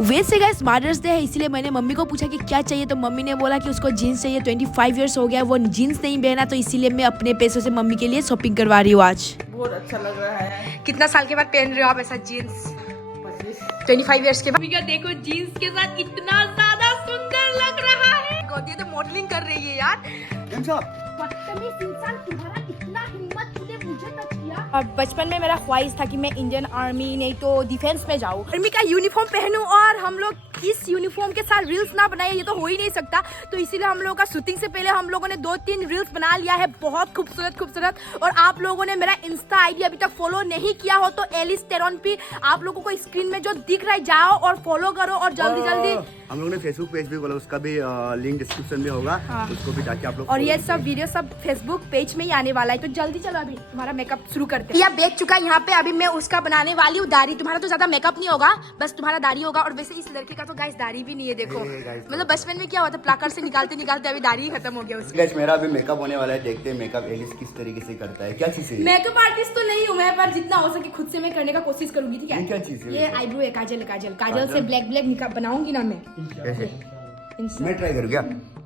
वैसे guys mother's day है, इसीलिए मैंने मम्मी को पूछा कि क्या चाहिए, तो मम्मी ने बोला कि उसको जीन्स चाहिए। 25 इयर्स हो गया वो जीन्स नहीं पहना, तो इसीलिए मैं अपने पैसों से मम्मी के लिए शॉपिंग करवा रही हूँ आज। बहुत अच्छा लग रहा है। कितना साल के बाद पहन रहे हो आप ऐसा जीन्स? 25 इयर्स के बाद। मम्मी का देखो जीन्स के साथ इतना ज्यादा सुंदर लग रहा है। गोदी तो मॉडलिंग कर रही है यार। बदतमीज इंसान, तुम्हारा इतना हिम्मत, तूने मुझे टच किया। और बचपन में मेरा ख्वाहिश था कि मैं इंडियन आर्मी नहीं तो डिफेंस में जाऊँ, आर्मी का यूनिफॉर्म पहनूं और हम लोग इस यूनिफॉर्म के साथ रील्स ना बनाए, ये तो हो ही नहीं सकता। तो इसीलिए हम लोगों का शूटिंग से पहले हम लोगों ने 2-3 रील्स बना लिया है, बहुत खूबसूरत। और आप लोगों ने मेरा इंस्टा आईडी अभी तक फॉलो नहीं किया हो तो एलिस टेरॉन पे आप लोगों को स्क्रीन में जो दिख रहा है जाओ और फॉलो करो और जल्दी हम लोग ने फेसबुक पेज भी बोला, उसका भी लिंक डिस्क्रिप्शन में होगा। हाँ। उसको भी जाके आप लोग। और ये सब वीडियो सब फेसबुक पेज में ही आने वाला है, तो जल्दी चलो अभी तुम्हारा मेकअप शुरू करते हैं। यह बेच चुका है यहाँ पे, अभी मैं उसका बनाने वाली हूँ दाढ़ी। तुम्हारा तो ज्यादा मेकअप नहीं होगा, बस तुम्हारा दाढ़ी होगा। और वैसे इस लड़के का तो गाइस दाढ़ी भी नहीं है, देखो मतलब बचपन में क्या हुआ था, प्लाकर से निकालते अभी दाढ़ी खत्म हो गया उसकी। गाइस मेरा अभी मेकअप होने वाला है, देखते हैं मेकअप एलिस किस तरीके से करता है। क्या चीज है? मेकअप आर्टिस्ट तो नहीं हूँ मैं, पर जितना हो सके खुद से मैं करने का कोशिश करूंगी। ठीक है, क्या चीज है? ये आईब्रो है, काजल से ब्लैक बनाऊंगी ना मैं। कैसे? मैं ट्राई करूँ क्या?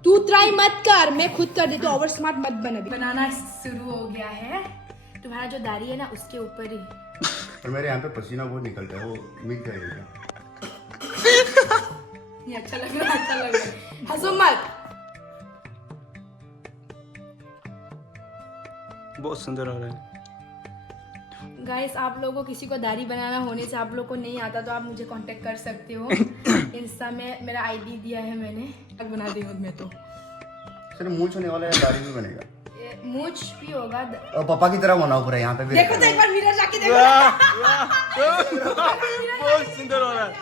तू ट्राई मत कर, मैं खुद कर देती हूँ। ओवर स्मार्ट मत बन। अभी बनाना शुरू हो गया है। तुम्हारा जो दाढ़ी है ना उसके ऊपर ही। और मेरे यहाँ पे पसीना बहुत निकलता है, वो मिट जाएगा। ये अच्छा लग रहा है। हंसो मत। बहुत सुंदर हो रहा है। गाइस आप लोगों को किसी को दाढ़ी बनाना होने से आप लोग को नहीं आता तो आप मुझे कांटेक्ट कर सकते हो। इंस्टा में मेरा आईडी दिया है मैंने, तक बना दी हूँ मैं तो। सर मूंछ होने वाला है, दाढ़ी भी बनेगा? मूंछ भी होगा। और पापा की तरह बनाओ पूरा यहाँ पे भी। देखो तो एक बार मिरर जाके देखो। बहुत सुंदर हो रहा है।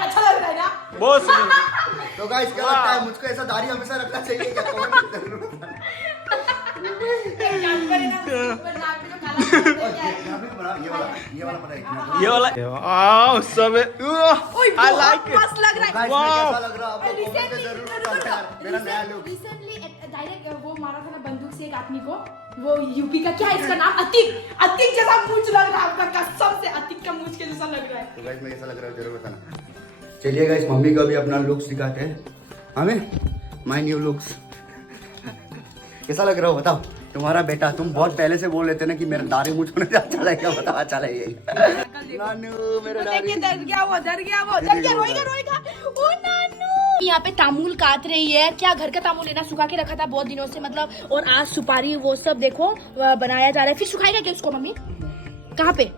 अच्छा लग रहा है ना? बहुत सुंदर। तो गाइस क्या लगता है, मुझको ऐसा दाढ़ी हमेशा रखना चाहिए क्या? कमेंट में जरूर बताना। ये वाला आओ सब आई लाइक इट। मस्त लग रहा है। कैसा लग रहा है आपको? कमेंट में जरूर बताना यार, मेरा नया लुक। रिसेंटली डायरेक्ट वो मारा था ना बंदूक से एक आदमी को, वो यूपी का, क्या है इसका नाम? अतिक जैसा मूंछ लग रहा है आपका, कसम से अतिक का मूंछ के जैसा लग रहा है। तो गाइस मैं कैसा लग रहा है जरूर बताना। चलिए गाइस मम्मी को भी अपना लुक्स दिखाते हैं हमें, माय न्यू लुक्स। कैसा लग रहा हो बताओ? तुम्हारा बेटा, तुम बहुत पहले से बोल लेते ना कि मेरा दाढ़ी मूंछ होने से अच्छा लगेगा। बताओ अच्छा लगेगा? नानू मेरा दाढ़ी डर गया वो, रोएगा। ओ नानू। यहाँ पे तामुल काट रही है। क्या घर का तामुल लेना, सुखा के रखा था बहुत दिनों से मतलब, और आज सुपारी वो सब देखो बनाया जा रहा है। फिर सुखाएगा क्या उसको मम्मी? कहाँ पे?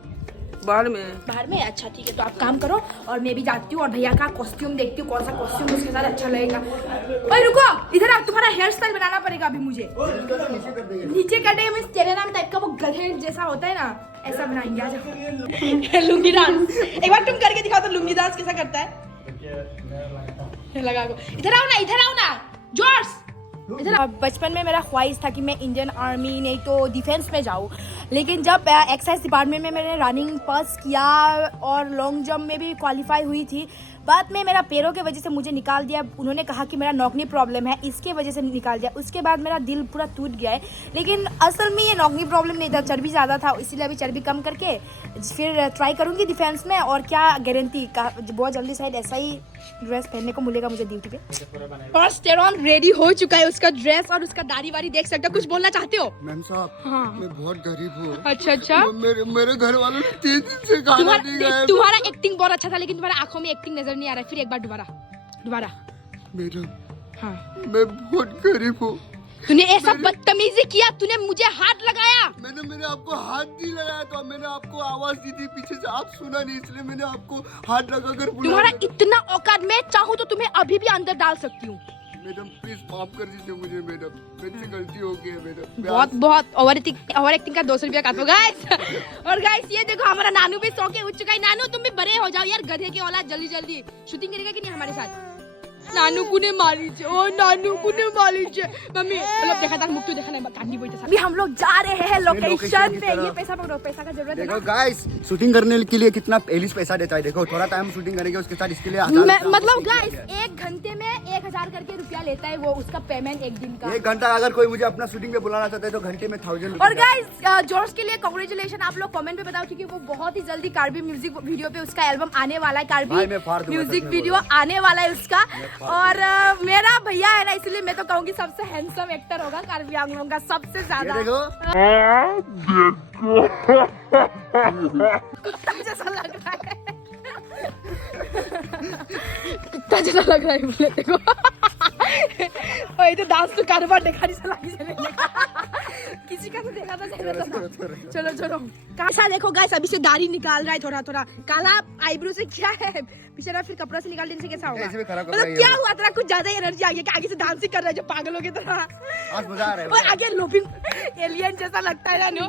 बाहर में। अच्छा ठीक है, तो आप काम करो और मैं भी जाती हूँ और भैया का कॉस्ट्यूम देखती हूँ, कौन सा कॉस्ट्यूम उसके साथ अच्छा लगेगा। ओए रुको, इधर आप, तुम्हारा हेयर स्टाइल बनाना पड़ेगा अभी मुझे। नीचे कटेगा, मैं तेरे नाम टाइप का वो गधे जैसा होता है ना, ऐसा बनाएंगे। आजा लुंगी डांस एक बार तुम करके दिखाओ तो, लुंगी डांस कैसा करता है? लगा को। इधर आओ ना जॉर्ज। बचपन में मेरा ख्वाहिश था कि मैं इंडियन आर्मी नहीं तो डिफेंस में जाऊँ, लेकिन जब एक्साइज डिपार्टमेंट में मैंने रनिंग पास किया और लॉन्ग जंप में भी क्वालिफाई हुई थी, बाद में मेरा पैरों के वजह से मुझे निकाल दिया। उन्होंने कहा कि मेरा नौकनी प्रॉब्लम है, इसके वजह से निकाल दिया। उसके बाद मेरा दिल पूरा टूट गया है, लेकिन असल में ये नौकनी प्रॉब्लम नहीं था, चर्बी ज़्यादा था, इसीलिए अभी चर्बी कम करके फिर ट्राई करूँगी डिफेंस में। और क्या गारंटी, बहुत जल्दी शायद ऐसा ही ड्रेस पहनने को मिलेगा मुझे ड्यूटी पे। और टेरॉन रेडी हो चुका है, उसका ड्रेस और उसका दाढ़ी वाड़ी देख सकते हो। कुछ बोलना चाहते हो? मैम साहब, हाँ। मैं बहुत गरीब हूँ। अच्छा। मेरे घर वालों ने 3 दिन से खाना नहीं खाया। तुम्हारा एक्टिंग बहुत अच्छा था, लेकिन तुम्हारा आंखों में एक्टिंग नजर नहीं आ रहा है। फिर एक बार दोबारा। मैडम हाँ, मैं बहुत गरीब हूँ। तूने ऐसा बदतमीजी किया, तूने मुझे हाथ लगाया। मैंने आपको हाथ नहीं लगाया था, मैंने आपको आवाज दी थी पीछे से, आप सुना नहीं, इसलिए मैंने आपको हाथ लगाकर बुलाया। तुम्हारा इतना औकात, मैं चाहूँ तो तुम्हें अभी भी अंदर डाल सकती हूँ। मैडम प्लीज माफ कर दीजिए मुझे मैडम, मेरे से गलती हो गई है मैडम। बहुत ओवर एक्टिंग का 200 रुपया काटो गाइस। और गाइस ये देखो हमारा नानू भी सो के उठ चुका है। नानू तुम भी बड़े हो जाओ यार, गधे के औलाद, जल्दी शूटिंग करेगा कि नहीं हमारे साथ? नानू को ने मारी छे, ओ नानू को ने मारी छे। मम्मी मतलब देखा था मुक्तु देखा नहीं कांडी बोलते अभी हम लोग जा रहे हैं लोकेशन पे। ये पैसा पकड़ो, पैसा का जरूरत है देखो ना। गाइस शूटिंग करने के लिए कितना एलिस पैसा देता है। देखो थोड़ा टाइम शूटिंग करेंगे उसके साथ इसके लिए मतलब गाइस 1 घंटे में 1000 करके रुपया लेता है वो, उसका पेमेंट 1 दिन का। 1 घंटा अगर कोई मुझे अपना शूटिंग पे बुलाना चाहता है तो घंटे में 1000 और गाइस जॉर्ज के लिए कांग्रेचुलेशन। आप लोग कमेंट पे बताओ क्योंकि वो बहुत ही जल्दी कार्बी म्यूजिक वीडियो पे उसका एल्बम आने वाला है। कार्बी म्यूजिक वीडियो आने वाला है उसका। और मेरा भैया है ना, इसलिए मैं तो कहूँगी सबसे हैंडसम एक्टर होगा कार्बी आंगलों का सबसे ज्यादा। कुत्ता जैसा लग रहा है, कुत्ता जैसा लग रहा है बोले देखो। तो डांस तो कारोबार देखा नहीं चला किसी का तो देखा था। चलो चलो कैसा देखो गाइस, अभी से दाढ़ी निकाल रहा है थोड़ा थोड़ा। काला आईब्रो से क्या है, बेचारा फिर कपड़ा से निकाल देने से कैसा होगा? मतलब क्या हुआ तेरा? कुछ ज्यादा एनर्जी आ गया कि आगे से डांस ही कर रहा है जो पागलों की तरह। आज मजा आ रहा है। और आगे लोपिंग एलियन जैसा लगता है ना,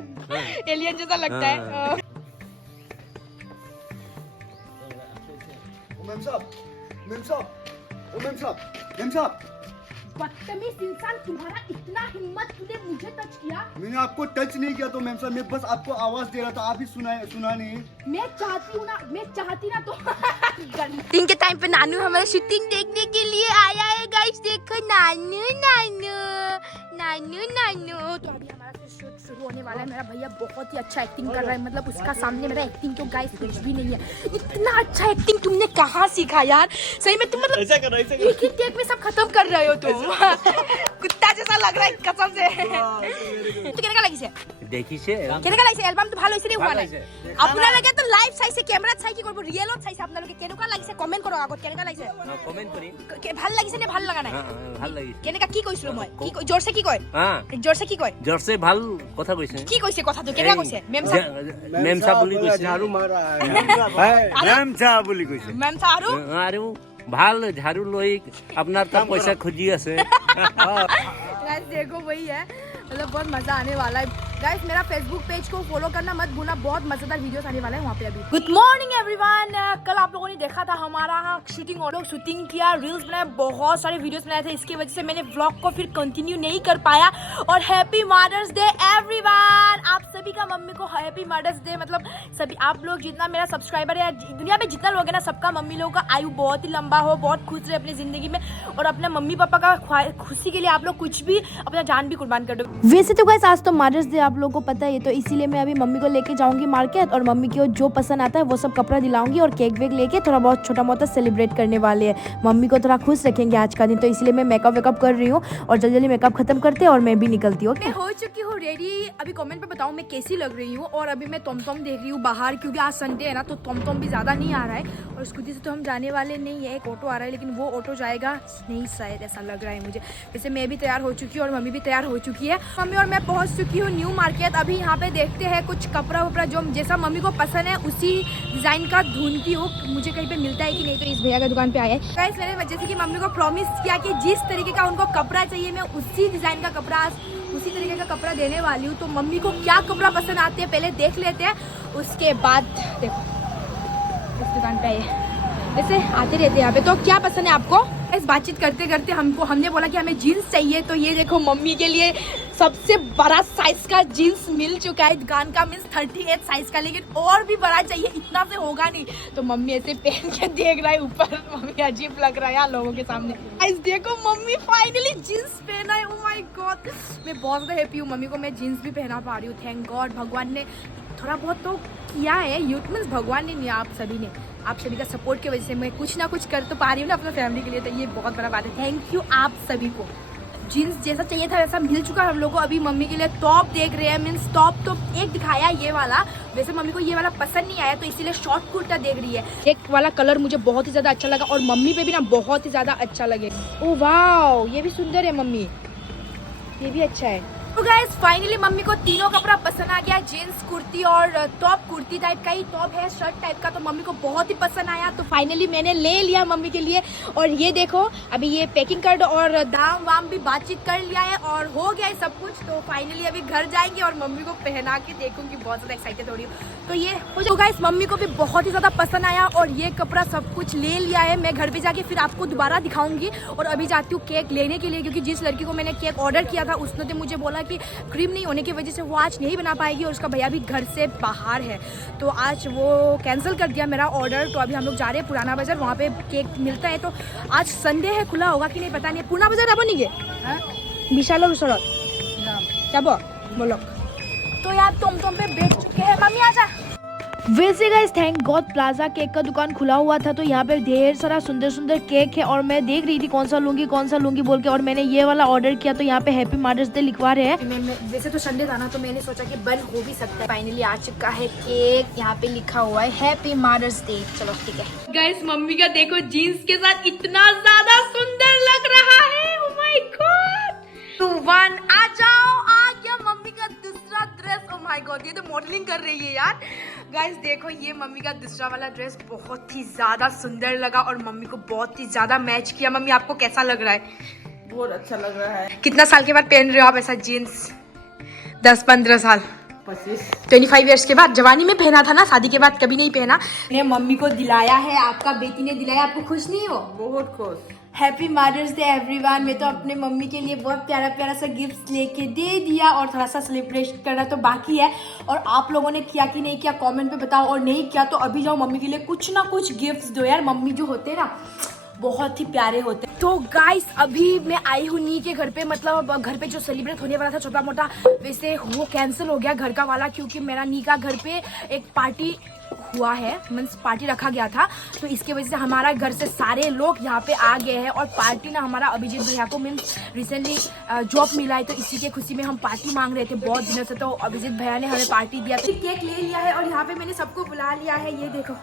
एलियन जैसा लगता है। बदतमीज इंसान, तुम्हारा इतना हिम्मत, तूने मुझे टच किया। मैंने आपको टच नहीं किया तो मैम साहब, मैं बस आपको आवाज दे रहा था, आप ही सुना नहीं। मैं चाहती ना तो शूटिंग के टाइम पे नानू हमारा शूटिंग देखने के लिए आया है गाइस। देखो नानू नानू नानू नानू। तो अभी हमारा शूट शुरू होने वाला है। मेरा भैया बहुत ही अच्छा एक्टिंग कर रहा है, मतलब उसका सामने मेरा एक्टिंग तो गाइस कुछ भी नहीं है। इतना अच्छा एक्टिंग तुमने कहाँ सीखा यार? सही में तुम मतलब एक ही टेक में सब खत्म कर रहे हो तुम। कुत्ता जैसा लग रहा है कसम से। तो केनेका লাগিছে? দেখিছে কেনেকা লাগিছে? এলবাম তো ভালো হইছে রে হোৱা নাই? আপোনালোকে তো লাইভ চাইছে, ক্যামেৰাত চাই কি কৰিব, ৰিয়েলত চাইছে আপোনালোকে। কেনেকা লাগিছে কমেন্ট কৰক আগত, কেনেকা লাগিছে কমেন্ট কৰি। ভাল লাগিছে নে ভাল লাগা নাই? ভাল লাগিছে। কেনেকা কি কৈছিলো মই? কি জোৰছে কি কয়? জোৰছে কি কয়? জোৰছে ভাল কথা কৈছে। কি কৈছে কথাটো? কেনেকা কৈছে? মেমছা বুলি কৈছে। ঝাৰু মাৰা মেমছা বুলি কৈছে। মেমছা আৰু ভাল ঝাড়ু লৈ আপনার তো পয়সা খুঁজি আছে। गाइस देखो वही है, मतलब बहुत मजा आने वाला है। गाइस मेरा फेसबुक पेज को फॉलो करना मत भूलना, बहुत मजेदार वीडियोस आने वाले हैं वहाँ पे अभी। Good morning everyone. कल आप लोगों ने देखा था हमारा शूटिंग, और लोग शूटिंग किया, रील्स बनाए, बहुत सारे वीडियोस बनाए थे। इसकी वजह से मैंने व्लॉग को फिर कंटिन्यू नहीं कर पाया। और हैप्पी मदर्स डे एवरीवन। आप सभी का मम्मी को हैप्पी मदर्स डे। मतलब सभी आप लोग जितना मेरा सब्सक्राइबर है, दुनिया में जितना लोग है ना, सबका मम्मी लोगों का आयु बहुत ही लंबा हो, बहुत खुश रहे अपनी जिंदगी में, और अपने मम्मी पापा का खुशी के लिए आप लोग कुछ भी अपना जान भी कुर्बान कर दो। वैसे तो गाइस आज तो मदर्स डे आप लोगों को पता है, तो इसीलिए मैं अभी मम्मी को लेके जाऊंगी मार्केट, और मम्मी को जो पसंद आता है वो सब कपड़ा दिलाऊंगी, और केक वेक लेके थोड़ा बहुत छोटा मोटा सेलिब्रेट करने वाले हैं। मम्मी को थोड़ा खुश रखेंगे आज का दिन, तो इसलिए मैं मेकअप वेकअप कर रही हूँ, और जल्दी जल्दी मेकअप खत्म करते हैं और मैं भी निकलती हूँ। मैं हो चुकी हूँ रेडी। अभी कमेंट पे बताऊँ मैं कैसी लग रही हूँ। और अभी मैं टॉमटॉम देख रही हूँ बाहर, क्योंकि आज संडे है ना, तो टॉमटॉम भी ज़्यादा नहीं आ रहा है, और स्कूटी से तो हम जाने वाले नहीं है। एक ऑटो आ रहा है, लेकिन वो ऑटो जाएगा नहीं शायद, ऐसा लग रहा है मुझे। वैसे मैं भी तैयार हो चुकी हूँ और मम्मी भी तैयार हो चुकी है। मम्मी और मैं पहुँच चुकी हूँ न्यू मार्केट। अभी यहाँ पे देखते हैं कुछ कपड़ा वपड़ा जो जैसा मम्मी को पसंद है उसी डिज़ाइन का ढूंढती हूँ, मुझे कहीं पे मिलता है कि नहीं। तो इस भैया का दुकान पे आया है गाइस। मैंने जैसे कि मम्मी को प्रॉमिस किया कि जिस तरीके का उनको कपड़ा चाहिए, मैं उसी डिज़ाइन का कपड़ा, उसी तरीके का कपड़ा देने वाली हूँ। तो मम्मी को क्या कपड़ा पसंद आते हैं पहले देख लेते हैं, उसके बाद देखो इस दुकान पे आए। वैसे आते रहते हैं यहाँ पे। तो क्या पसंद है आपको? इस बातचीत करते करते हमने बोला कि हमें जीन्स चाहिए, तो ये देखो मम्मी के लिए सबसे बड़ा साइज का जीन्स मिल चुका है दुकान का, मीन्स 38 साइज का, लेकिन और भी बड़ा चाहिए, इतना से होगा नहीं। तो मम्मी ऐसे पहन के देख रहा है ऊपर, मम्मी अजीब लग रहा है यार लोगों के सामने। गाइस देखो मम्मी फाइनली जीन्स पहना है। ओह माय गॉड, मैं बहुत ज़्यादा हैप्पी हूँ। मम्मी को मैं जीन्स भी पहना पा रही हूँ, थैंक गॉड। भगवान ने थोड़ा बहुत तो किया है, यूथ मीन्स भगवान ने नहीं, आप सभी ने, आप सभी का सपोर्ट की वजह से मैं कुछ ना कुछ कर तो पा रही हूँ ना अपने फैमिली के लिए, तो ये बहुत बड़ा बात है। थैंक यू आप सभी को। जीन्स जैसा चाहिए था वैसा मिल चुका है हम लोग को। अभी मम्मी के लिए टॉप देख रहे हैं, मीन्स टॉप तो एक दिखाया ये वाला, वैसे मम्मी को ये वाला पसंद नहीं आया, तो इसीलिए शॉर्ट कुर्ता देख रही है। एक वाला कलर मुझे बहुत ही ज़्यादा अच्छा लगा, और मम्मी पे भी ना बहुत ही ज़्यादा अच्छा लगे। ओह वाह, ये भी सुंदर है मम्मी, ये भी अच्छा है। तो गाइस फाइनली मम्मी को तीनों कपड़ा पसंद आ गया, जीन्स कुर्ती और टॉप, कुर्ती टाइप का ही टॉप है, शर्ट टाइप का, तो मम्मी को बहुत ही पसंद आया। तो फाइनली मैंने ले लिया मम्मी के लिए। और ये देखो अभी ये पैकिंग कर और दाम वाम भी बातचीत कर लिया है और हो गया है सब कुछ। तो फाइनली अभी घर जाएंगे और मम्मी को पहना के देखूंगी, बहुत ज़्यादा एक्साइटेड हो रही हूँ। तो ये तो गाइस मम्मी को भी बहुत ही ज़्यादा पसंद आया और ये कपड़ा सब कुछ ले लिया है। मैं घर पे जाके फिर आपको दोबारा दिखाऊंगी। और अभी जाती हूँ केक लेने के लिए, क्योंकि जिस लड़की को मैंने केक ऑर्डर किया था उसने तो मुझे बोला कि क्रीम नहीं होने की वजह से वो आज नहीं बना पाएगी और उसका भैया भी घर से बाहर है, तो आज वो कैंसिल कर दिया मेरा ऑर्डर। तो अभी हम लोग जा रहे हैं पुराना बाजार, वहाँ पे केक मिलता है। तो आज संडे है, खुला होगा कि नहीं पता नहीं। पुराना बाजार अब नहीं गए विशाल और যাব बोलो। तो यार तुम पे बेच चुके हैं मम्मी, आजा। वैसे guys thank God plaza cake का दुकान खुला हुआ था, तो यहाँ पे ढेर सारा सुंदर सुंदर केक है और मैं देख रही थी कौन सा लूंगी बोल के, और मैंने ये वाला ऑर्डर किया। तो यहाँ पे हैप्पी मदर्स डे लिखवा रहे हैं। वैसे तो संडे था ना, तो मैंने सोचा कि बंद हो भी सकता है। फाइनली आ चुका है केक, यहाँ पे लिखा हुआ है हैप्पी मदर्स डे। चलो ठीक है गाइस, मम्मी का देखो जीन्स के साथ इतना ज्यादा सुंदर लग रहा है। ओह माय गॉड, 2 1 आ जाओ, आ गया मम्मी का दूसरा ड्रेस। ओह माय गॉड, ये तो मॉडलिंग कर रही है यार। गाइस देखो ये मम्मी का दूसरा वाला ड्रेस बहुत ही ज्यादा सुंदर लगा और मम्मी को बहुत ही ज्यादा मैच किया। मम्मी आपको कैसा लग रहा है? बहुत अच्छा लग रहा है। कितना साल के बाद पहन रहे हो आप ऐसा जीन्स? 10-15 साल, 25 ईयर्स के बाद। जवानी में पहना था ना, शादी के बाद कभी नहीं पहना। मैंने मम्मी को दिलाया है, आपका बेटी ने दिलाया, आपको खुश नहीं हो? बहुत खुश। Happy mother's day everyone. मैं तो अपने मम्मी के लिए बहुत प्यारा प्यारा सा गिफ्ट लेके दे दिया और थोड़ा सा सेलिब्रेट करना तो बाकी है। और आप लोगों ने किया कि नहीं किया कमेंट में बताओ, और नहीं किया तो अभी जाओ मम्मी के लिए कुछ ना कुछ गिफ्ट्स दो यार। मम्मी जो होते हैं ना बहुत ही प्यारे होते हैं। तो गाइस अभी मैं आई हूँ नी के घर पे, मतलब घर पे जो सेलिब्रेट होने वाला था छोटा मोटा, वैसे वो कैंसिल हो गया घर का वाला, क्योंकि मेरा नी का घर पे एक पार्टी हुआ है, मीन्स पार्टी रखा गया था। तो इसके वजह से हमारा घर से सारे लोग यहाँ पे आ गए हैं और पार्टी ना हमारा अभिजीत भैया को मीन्स रिसेंटली जॉब मिला है, तो इसी के खुशी में हम पार्टी मांग रहे थे बहुत दिनों से। तो अभिजीत भैया ने हमें पार्टी दिया, तो केक ले लिया है और यहाँ पे मैंने सबको बुला लिया है। ये देखो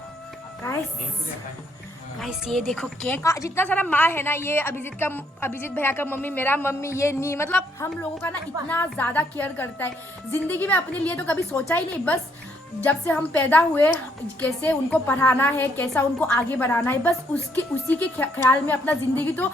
गाइस ये देखो केक, जितना सारा माँ है ना, ये अभिजीत भैया का मम्मी, मेरा मम्मी, ये नी, मतलब हम लोगों का ना इतना ज्यादा केयर करता है। जिंदगी में अपने लिए तो कभी सोचा ही नहीं, बस जब से हम पैदा हुए कैसे उनको पढ़ाना है, कैसा उनको आगे बढ़ाना है, बस उसी के ख्याल में अपना जिंदगी तो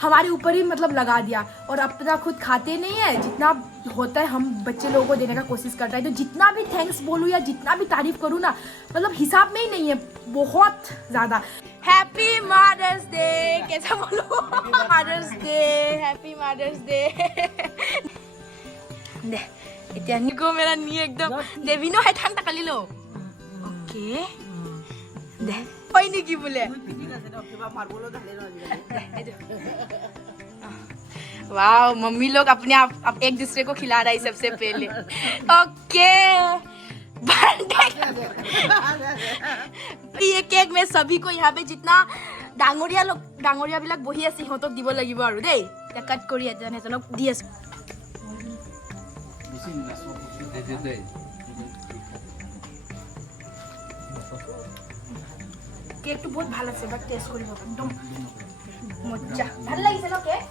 हमारे ऊपर ही मतलब लगा दिया। और अपना खुद खाते नहीं है, जितना होता है हम बच्चे लोगों को देने का कोशिश करता है। तो जितना भी थैंक्स बोलूँ या जितना भी तारीफ करूँ ना, मतलब हिसाब में ही नहीं है, बहुत ज्यादा। हैप्पी मदर्स डे, कैसा बोलूँ? Mother's day, happy mother's day. এতিয়া নিগো মেৰা নি একদম দেবি ন হেঠান টাকালি লো ওকে দে হয় নেকি বোলে वाओ, मम्मी लोग अपने आप एक दूसरे को खिला रहा है सबसे पहले। ओके ये केक में सभी को यहाँ पे जितना डांगरिया बिलाक बही আছে সিহঁতক দিব লাগিব আৰু দেই। কাট কৰি এজন এজনক দি আছো। কেকটো বহুত ভাল আছে, বাট টেষ্ট কৰিব একদম মজা। ভাল লাগিছে ন কেক?